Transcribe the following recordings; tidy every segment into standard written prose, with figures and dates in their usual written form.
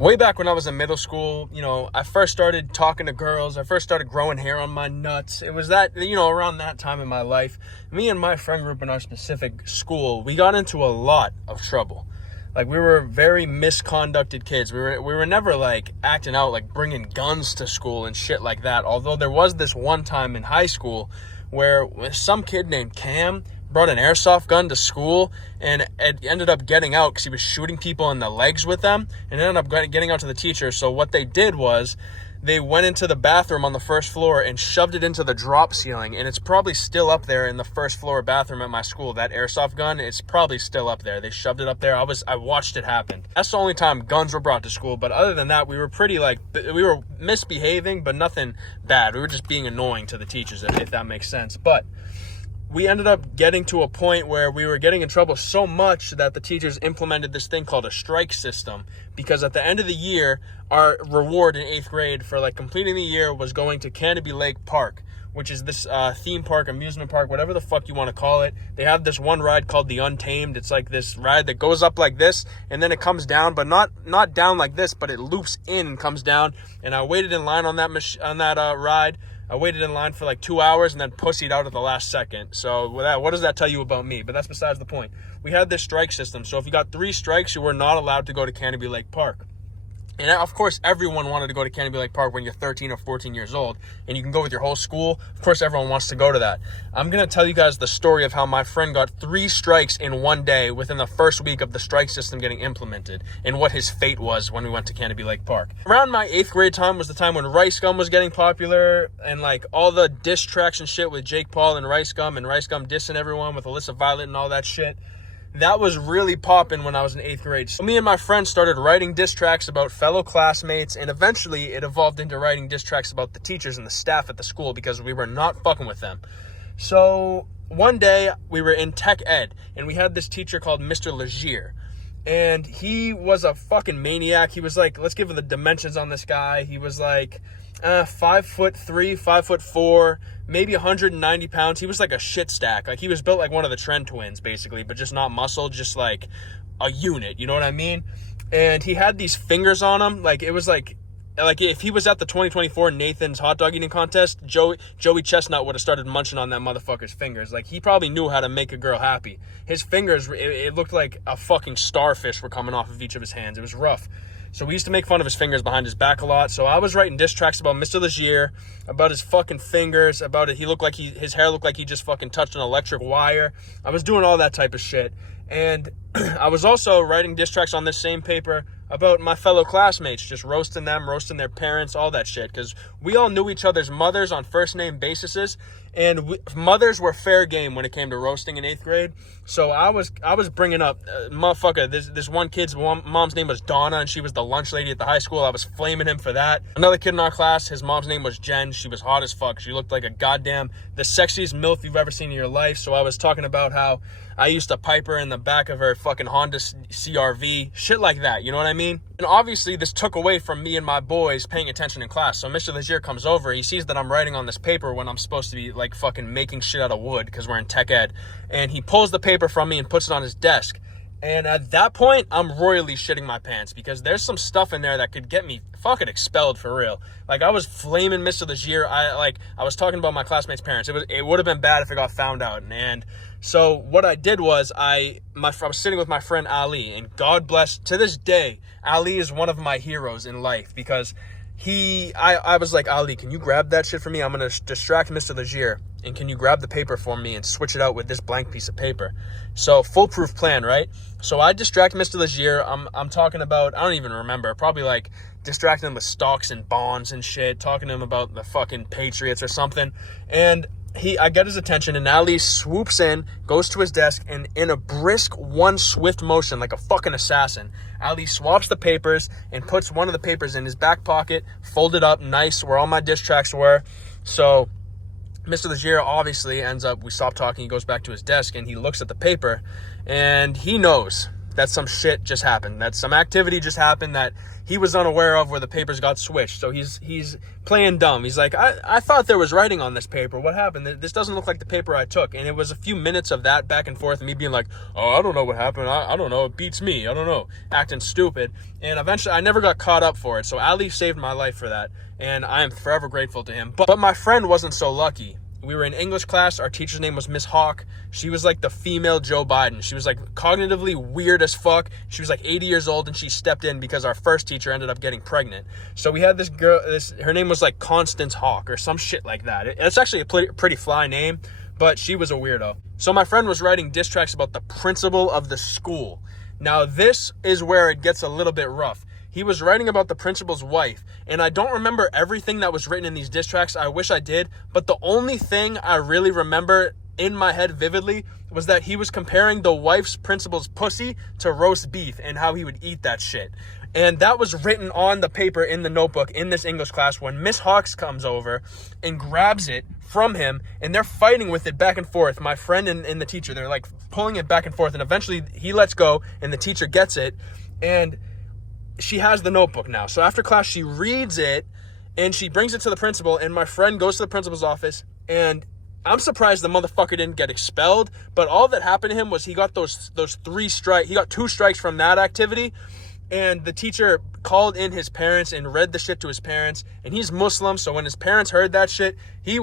Way back when I was in middle school, I first started talking to girls. I first started growing hair on my nuts. It was that, around that time in my life, me and my friend group in our specific school, we got into a lot of trouble. Like, we were very misconducted kids. We were never, like, acting out, like, bringing guns to school and shit like that. Although there was this one time in high school where some kid named Cam brought an airsoft gun to school, and it ended up getting out because he was shooting people in the legs with them, and it ended up getting out to the teacher. So what they did was they went into the bathroom on the first floor and shoved it into the drop ceiling, and it's probably still up there in the first floor bathroom at my school. That airsoft gun, it's probably still up there. They shoved it up there. I watched it happen. That's the only time guns were brought to school, but other than that, we were pretty, we were misbehaving, but nothing bad. We were just being annoying to the teachers, if that makes sense. But we ended up getting to a point where we were getting in trouble so much that the teachers implemented this thing called a strike system, because at the end of the year, our reward in 8th grade for completing the year was going to Canopy Lake Park, which is this theme park, amusement park, whatever the fuck you want to call it. They have this one ride called the Untamed. It's like this ride that goes up like this, and then it comes down, but not down like this, but it loops in and comes down. And I waited in line on that ride. I waited in line for 2 hours and then pussied out at the last second. So what does that tell you about me? But that's besides the point. We had this strike system. So if you got 3 strikes, you were not allowed to go to Canopy Lake Park. And of course, everyone wanted to go to Canopy Lake Park when you're 13 or 14 years old, and you can go with your whole school. Of course, everyone wants to go to that. I'm going to tell you guys the story of how my friend got 3 strikes in one day within the first week of the strike system getting implemented, and what his fate was when we went to Canopy Lake Park. Around my 8th grade time was the time when Rice Gum was getting popular, and all the diss tracks and shit with Jake Paul and Rice Gum dissing everyone with Alyssa Violet and all that shit. That was really popping when I was in 8th grade. So me and my friends started writing diss tracks about fellow classmates, and eventually it evolved into writing diss tracks about the teachers and the staff at the school because we were not fucking with them. So one day we were in tech ed, and we had this teacher called Mr. Legier. And he was a fucking maniac. He was let's give the dimensions on this guy. He was 5'3", 5'4", maybe 190 pounds. He was like a shit stack. He was built like one of the Trent twins, basically, but just not muscle, just like a unit. You know what I mean? And he had these fingers on him. It was like if he was at the 2024 Nathan's hot dog eating contest, Joey Chestnut would have started munching on that motherfucker's fingers. He probably knew how to make a girl happy. His fingers, it looked like a fucking starfish were coming off of each of his hands. It was rough. So we used to make fun of his fingers behind his back a lot. So I was writing diss tracks about Mr. Legier, about his fucking fingers, about it. His hair looked like he just fucking touched an electric wire. I was doing all that type of shit. And I was also writing diss tracks on this same paper about my fellow classmates, just roasting them, roasting their parents, all that shit. Because we all knew each other's mothers on first name bases, and mothers were fair game when it came to roasting in 8th grade. So I was bringing up, motherfucker, this one kid's mom's name was Donna, and she was the lunch lady at the high school. I was flaming him for that. Another kid in our class, his mom's name was Jen. She was hot as fuck. She looked like the sexiest MILF you've ever seen in your life. So I was talking about how I used to pipe her in the back of her fucking Honda CRV, shit like that, you know what I mean? And obviously this took away from me and my boys paying attention in class. So Mr. Legier comes over, he sees that I'm writing on this paper when I'm supposed to be fucking making shit out of wood because we're in tech ed, and he pulls the paper from me and puts it on his desk. And at that point, I'm royally shitting my pants because there's some stuff in there that could get me fucking expelled for real. I was flaming Mr. Legier. I was talking about my classmates' parents. It would have been bad if it got found out. And so what I did was I was sitting with my friend Ali, and God bless, to this day, Ali is one of my heroes in life because I was like, Ali, can you grab that shit for me? I'm going to distract Mr. Legier, and can you grab the paper for me and switch it out with this blank piece of paper? So foolproof plan, right? So I distract Mr. Legier. I'm talking about, I don't even remember, probably distracting him with stocks and bonds and shit, talking to him about the fucking Patriots or something. And I get his attention, and Ali swoops in, goes to his desk, and in a brisk, one swift motion, like a fucking assassin, Ali swaps the papers and puts one of the papers in his back pocket, folded up nice where all my diss tracks were. So Mr. Legier obviously ends up, we stop talking, he goes back to his desk, and he looks at the paper, and he knows that some shit just happened, that some activity just happened that he was unaware of, where the papers got switched. So he's playing dumb. He's like, I thought there was writing on this paper. What happened? This doesn't look like the paper I took. And it was a few minutes of that back and forth, and me being like, oh, I don't know what happened. I don't know. It beats me. I don't know. Acting stupid. And eventually I never got caught up for it. So Ali saved my life for that. And I am forever grateful to him. But my friend wasn't so lucky. We were in English class. Our teacher's name was Miss Hawk. She was like the female Joe Biden. She was like cognitively weird as fuck. She was like 80 years old, and she stepped in because our first teacher ended up getting pregnant. So we had this girl, her name was like Constance Hawk or some shit like that. It's actually a pretty fly name, but she was a weirdo. So my friend was writing diss tracks about the principal of the school. Now this is where it gets a little bit rough. He was writing about the principal's wife, and I don't remember everything that was written in these diss tracks. I wish I did, but the only thing I really remember in my head vividly was that he was comparing the wife's principal's pussy to roast beef and how he would eat that shit. And that was written on the paper in the notebook in this English class when Miss Hawks comes over and grabs it from him, and they're fighting with it back and forth. My friend and the teacher, they're like pulling it back and forth, and eventually he lets go and the teacher gets it, and she has the notebook now. So after class, she reads it and she brings it to the principal, and my friend goes to the principal's office, and I'm surprised the motherfucker didn't get expelled, but all that happened to him was he got those 3 strikes. He got 2 strikes from that activity, and the teacher called in his parents and read the shit to his parents, and he's Muslim, so when his parents heard that shit, we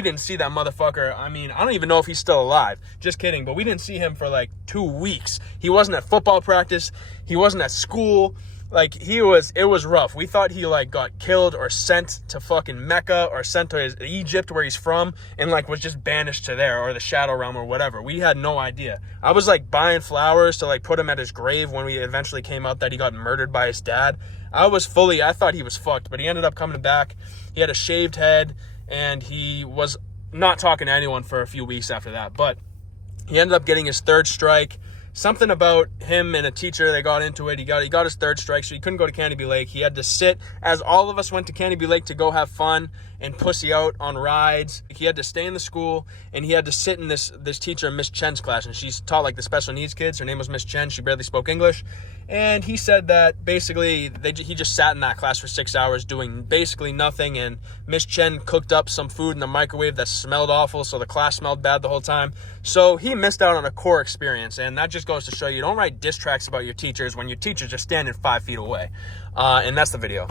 didn't see that motherfucker. I don't even know if he's still alive. Just kidding, but we didn't see him for like 2 weeks. He wasn't at football practice. He wasn't at school. Like, it was rough. We thought he, like, got killed or sent to fucking Mecca or sent to Egypt, where he's from, and, like, was just banished to there or the Shadow Realm or whatever. We had no idea. I was, like, buying flowers to, like, put him at his grave when we eventually came out that he got murdered by his dad. I thought he was fucked, but he ended up coming back. He had a shaved head, and he was not talking to anyone for a few weeks after that. But he ended up getting his 3rd strike. Something about him and a teacher, they got into it. He got his 3rd strike, so he couldn't go to Canopy Lake. He had to sit, as all of us went to Canopy Lake to go have fun and pussy out on rides. He had to stay in the school, and he had to sit in this teacher, Miss Chen's class, and she's taught like the special needs kids. Her name was Miss Chen. She barely spoke English. And he said that basically he just sat in that class for 6 hours doing basically nothing, and Miss Chen cooked up some food in the microwave that smelled awful, so the class smelled bad the whole time. So he missed out on a core experience, and that just goes to show you don't write diss tracks about your teachers when your teachers are standing 5 feet away. And that's the video.